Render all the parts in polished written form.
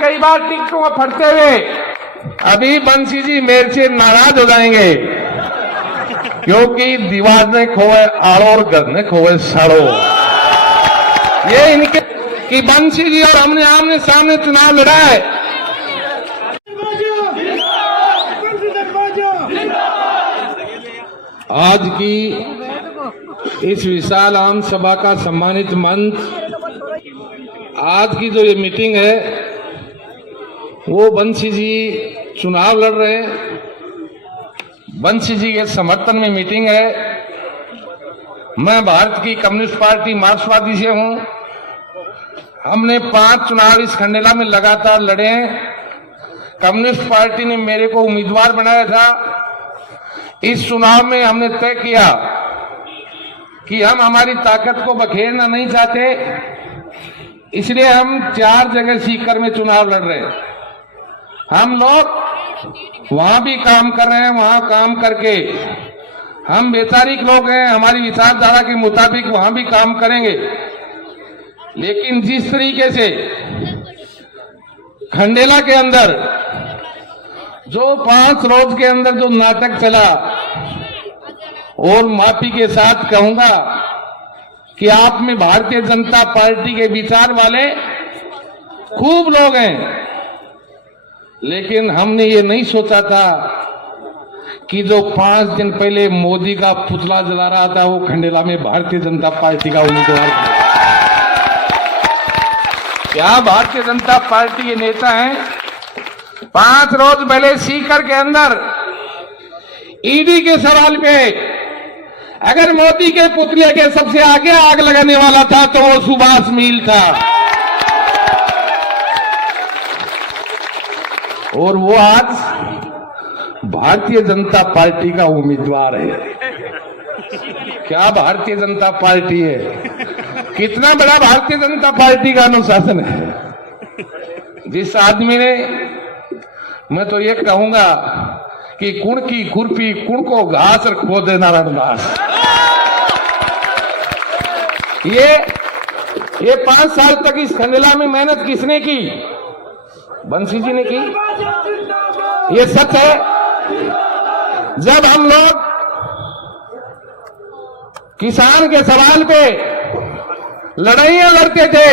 कई बार टिकटों में फटते हुए अभी बंसी जी मेरे से नाराज हो जाएंगे, क्योंकि दीवार ने खोए आड़ो और घर ने खोए सड़ो। ये इनके कि बंसी जी और हमने आमने सामने चुनाव लड़ा है। आज की इस विशाल आम सभा का सम्मानित मंच, आज की जो ये मीटिंग है वो बंसी जी चुनाव लड़ रहे हैं, बंसी जी के समर्थन में मीटिंग है। मैं भारत की कम्युनिस्ट पार्टी मार्क्सवादी से हूं। हमने 5 चुनाव इस खंडेला में लगातार लड़े हैं। कम्युनिस्ट पार्टी ने मेरे को उम्मीदवार बनाया था। इस चुनाव में हमने तय किया कि हम हमारी ताकत को बखेरना नहीं चाहते, इसलिए हम 4 जगह सीकर में चुनाव लड़ रहे हैं। हम लोग वहां भी काम कर रहे हैं, वहां काम करके हम वैचारिक लोग हैं, हमारी विचारधारा के मुताबिक वहां भी काम करेंगे। लेकिन जिस तरीके से खंडेला के अंदर जो 5 रोज के अंदर जो नाटक चला, और माफी के साथ कहूंगा कि आप में भारतीय जनता पार्टी के विचार वाले खूब लोग हैं, लेकिन हमने ये नहीं सोचा था कि जो 5 दिन पहले मोदी का पुतला जला रहा था वो खंडेला में भारतीय जनता पार्टी का उम्मीदवार था। क्या भारतीय जनता पार्टी के नेता हैं? 5 रोज पहले सीकर के अंदर ईडी के सवाल पे अगर मोदी के पुतले के सबसे आगे आग लगाने वाला था तो वो सुभाष मील था, और वो आज भारतीय जनता पार्टी का उम्मीदवार है। क्या भारतीय जनता पार्टी है? कितना बड़ा भारतीय जनता पार्टी का अनुशासन है। जिस आदमी ने, मैं तो ये कहूंगा कि कुण की खुरपी कुण को घास और खो दे नारायण दास। ये 5 साल तक इस खंडेला में मेहनत किसने की? बंसी जी ने की। ये सच है। जब हम लोग किसान के सवाल पे लड़ाइयां लड़ते थे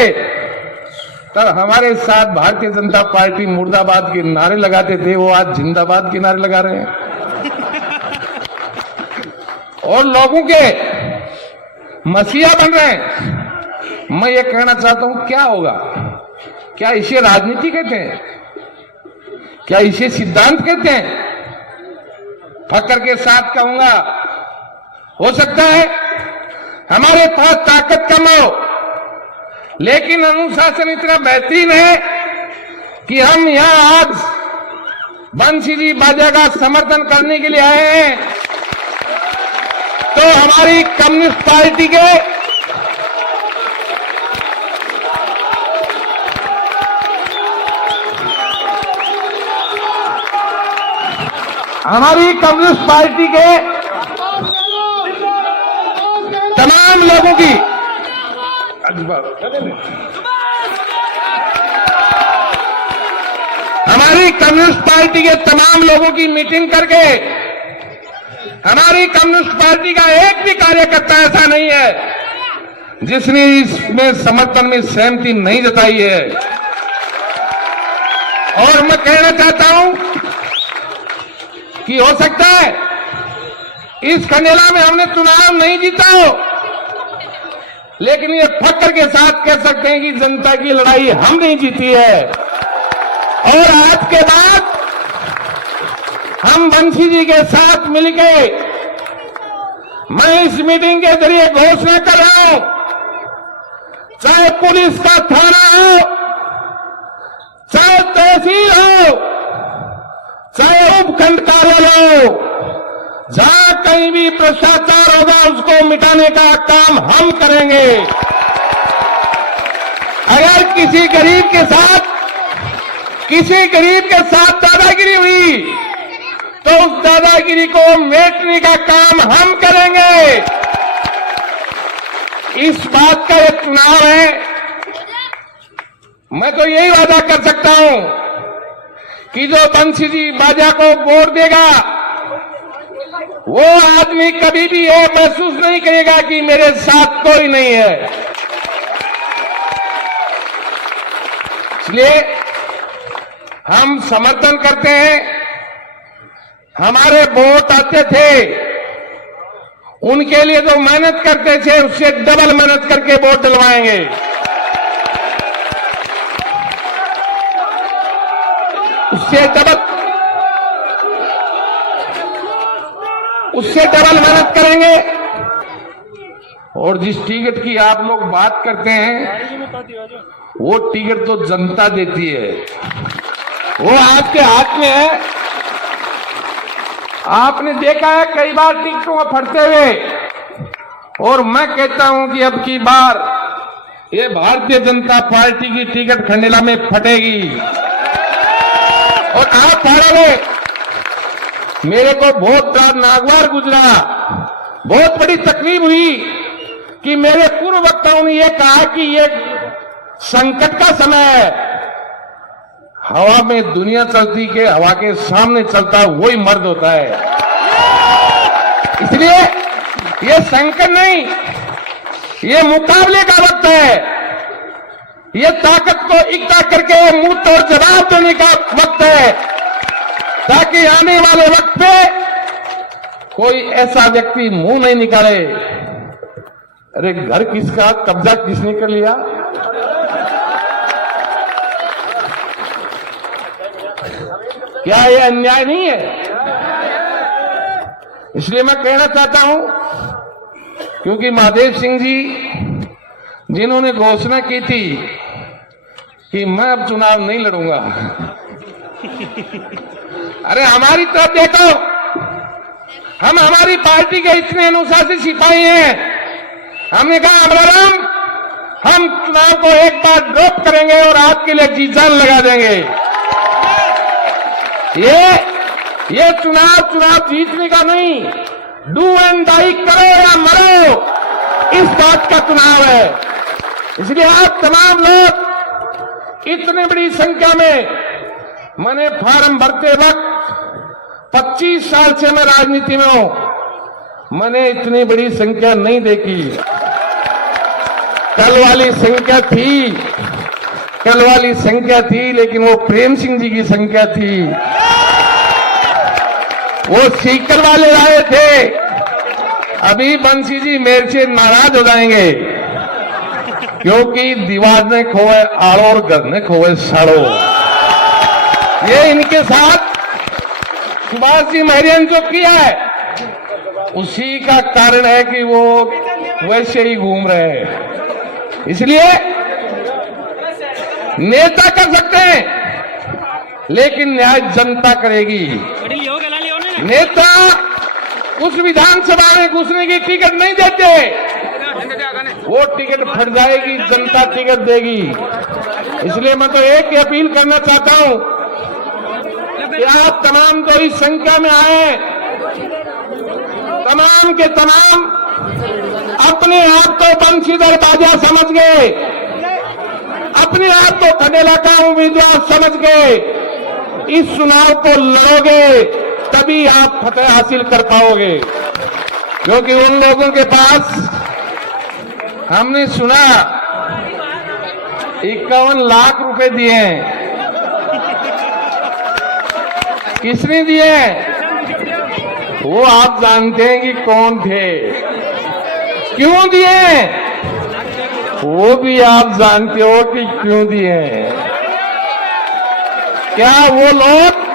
तब हमारे साथ भारतीय जनता पार्टी मुर्दाबाद के नारे लगाते थे, वो आज जिंदाबाद के नारे लगा रहे हैं। और लोगों के मसीहा बन रहे हैं। मैं ये कहना चाहता हूं, क्या होगा? क्या इसे राजनीति कहते हैं? क्या इसे सिद्धांत कहते हैं? फकर के साथ कहूंगा, हो सकता है हमारे पास ताकत कम हो, लेकिन अनुशासन इतना बेहतरीन है कि हम यहां आज बंसी जी बाजा का समर्थन करने के लिए आए हैं। तो हमारी कम्युनिस्ट पार्टी के तमाम लोगों की हमारी कम्युनिस्ट पार्टी के तमाम लोगों की मीटिंग करके हमारी कम्युनिस्ट पार्टी का एक भी कार्यकर्ता ऐसा नहीं है जिसने इसमें समर्थन में सहमति नहीं जताई है। और मैं कहना चाहता हूं कि हो सकता है इस खंडेला में हमने चुनाव नहीं जीता हो, लेकिन ये फक्र के साथ कह सकते हैं कि जनता की लड़ाई हम नहीं जीती है। और आज के बाद हम बंसी जी के साथ मिलके मैं इस मीटिंग के जरिए घोषणा कर रहा हूं, चाहे पुलिस का थाना हो, चाहे तहसील हो, चाहे उपखंड कार्यालय हो, जहां कहीं भी भ्रष्टाचार होगा उसको मिटाने का काम हम करेंगे। अगर किसी गरीब के साथ दादागिरी हुई तो उस दादागिरी को मिटाने का काम हम करेंगे। इस बात का एक चुनाव है मैं तो यही वादा कर सकता हूं कि जो बंसी जी बाजा को वोट देगा वो आदमी कभी भी ये महसूस नहीं करेगा कि मेरे साथ कोई नहीं है। इसलिए हम समर्थन करते हैं। हमारे वोट आते थे, उनके लिए जो मेहनत करते थे उससे डबल मेहनत करके वोट डलवाएंगे। उससे डबल मेहनत करेंगे। और जिस टिकट की आप लोग बात करते हैं वो टिकट तो जनता देती है, वो आपके हाथ में है। आपने देखा है कई बार टिकटों में फटते हुए, और मैं कहता हूं कि अब की बार ये भारतीय जनता पार्टी की टिकट खंडेला में फटेगी। और आप फाड़ोगे। मेरे को बहुत बड़ा नागवार गुजरा, बहुत बड़ी तकलीफ हुई कि मेरे पूर्व वक्ताओं ने यह कहा कि ये संकट का समय है। हवा में दुनिया चलती के हवा के सामने चलता वही मर्द होता है। इसलिए ये संकट नहीं, ये मुकाबले का वक्त है। ये ताकत को इकट्ठा करके मुंह तोड़ जवाब देने का वक्त है, ताकि आने वाले वक्त पे कोई ऐसा व्यक्ति मुंह नहीं निकाले, अरे घर किसका, कब्जा किसने कर लिया। क्या ये अन्याय नहीं है? इसलिए मैं कहना चाहता हूं, क्योंकि महादेव सिंह जी जिन्होंने घोषणा की थी कि मैं अब चुनाव नहीं लड़ूंगा, अरे हमारी तरफ देखो, हम हमारी पार्टी के इतने अनुशासित सिपाही हैं। हमने कहा अमराराम, हम चुनाव को एक बार ड्रॉप करेंगे और आपके लिए जी जान लगा देंगे। ये चुनाव जीतने का नहीं, डू एंड डाई करो या मरो, इस बात का चुनाव है। इसलिए आप तमाम लोग इतनी बड़ी संख्या में, मैंने फार्म भरते वक्त 25 साल से मैं राजनीति में हूं, मैंने इतनी बड़ी संख्या नहीं देखी। कल वाली संख्या थी, लेकिन वो प्रेम सिंह जी की संख्या थी। वो सीकर वाले आए थे। अभी बंसी जी मेरे से नाराज हो जाएंगे, क्योंकि दीवार ने खोए आड़ो और घर ने खोए साड़ो। ये इनके साथ सुभाष जी महरिया ने जो किया है, उसी का कारण है कि वो वैसे ही घूम रहे हैं। इसलिए नेता कर सकते हैं, लेकिन न्याय जनता करेगी। नेता उस विधानसभा में घुसने की टिकट नहीं देते, वो टिकट फट जाएगी, जनता टिकट देगी। इसलिए मैं तो एक ही अपील करना चाहता हूं कि आप तमाम तो इस संख्या में आए, तमाम के तमाम अपने आप को बंशीधर बाजा समझ गए, अपने आप को खंडेला का उम्मीदवार समझ गए। इस चुनाव को लड़ोगे तभी आप फतेह हासिल कर पाओगे, क्योंकि उन लोगों के पास हमने सुना 51 लाख रुपए दिए हैं। किसने दिए? वो आप जानते हैं कि कौन थे, क्यों दिए, वो भी आप जानते हो कि क्यों दिए। क्या वो लोग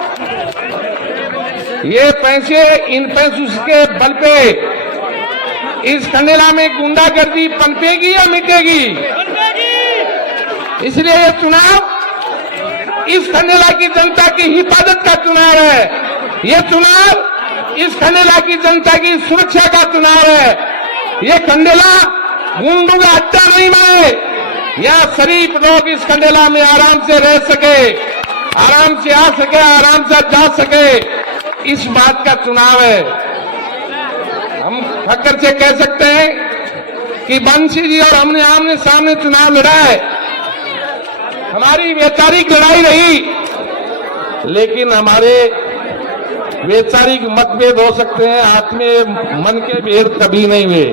ये पैसे, इन पैसों के बल पे इस खंडेला में गुंडागर्दी पनपेगी या मिटेगी? इसलिए ये चुनाव इस खंडेला की जनता की हिफाजत का चुनाव है। ये चुनाव इस खंडेला की जनता की सुरक्षा का चुनाव है। ये खंडेला गुंडों का अड्डा नहीं बने। यहाँ शरीफ लोग इस खंडेला में आराम से रह सके, आराम से आ सके, आराम से जा सके, इस बात का चुनाव है। हम फक्र से कह सकते हैं कि बंसी जी और हमने आमने सामने चुनाव लड़ा है। हमारी वैचारिक लड़ाई रही, लेकिन हमारे वैचारिक मतभेद हो सकते हैं, आत्मीय मन के भेद कभी नहीं हुए,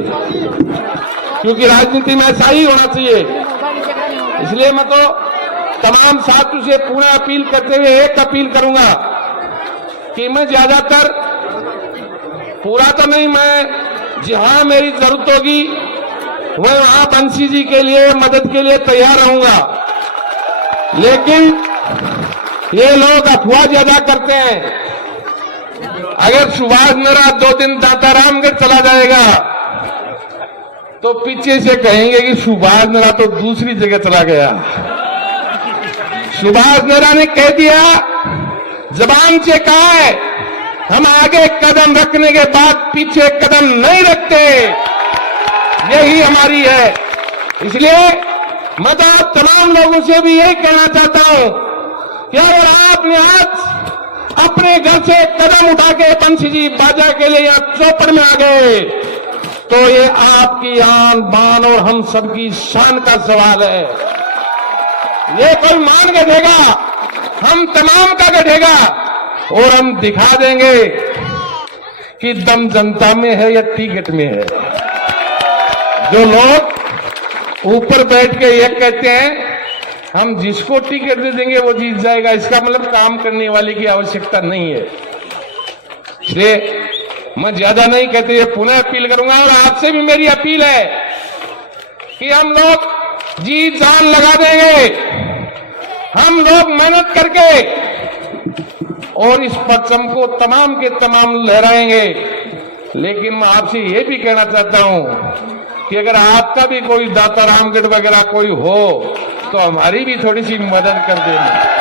क्योंकि राजनीति में ऐसा ही होना चाहिए। इसलिए मैं तो तमाम साथियों से पुनः अपील करते हुए एक अपील करूंगा कि मैं ज्यादातर, पूरा तो नहीं, मैं जहां मेरी जरूरत होगी मैं वहां बंसी जी के लिए मदद के लिए तैयार रहूंगा। लेकिन ये लोग अफवाह ज्यादा करते हैं। अगर सुभाष मेहरा 2 दिन दातारामगढ़ चला जाएगा तो पीछे से कहेंगे कि सुभाष मेहरा तो दूसरी जगह चला गया। सुभाष मेहरा ने कह दिया, जबान से कहा है, हम आगे कदम रखने के बाद पीछे कदम नहीं रखते, यही हमारी है। इसलिए मैं तो आप तमाम लोगों से भी यही कहना चाहता हूं कि अगर आपने आज अपने घर से कदम उठा के बंसी जी बाजा के लिए यहाँ चौपड़ में आ गए तो ये आपकी आन बान और हम सबकी शान का सवाल है। ये कोई मान गढ़ेगा, हम तमाम का गढ़ेगा और हम दिखा देंगे कि दम जनता में है या टिकट में है। जो लोग ऊपर बैठ के ये कहते हैं हम जिसको टिकट दे देंगे वो जीत जाएगा, इसका मतलब काम करने वाले की आवश्यकता नहीं है। इसलिए मैं ज्यादा नहीं कहते, ये पुनः अपील करूंगा और आपसे भी मेरी अपील है कि हम लोग जी जान लगा देंगे, हम लोग मेहनत करके और इस परचम को तमाम के तमाम लहराएंगे। लेकिन मैं आपसे ये भी कहना चाहता हूं कि अगर आपका भी कोई दातारामगढ़ वगैरह कोई हो तो हमारी भी थोड़ी सी मदद कर देना।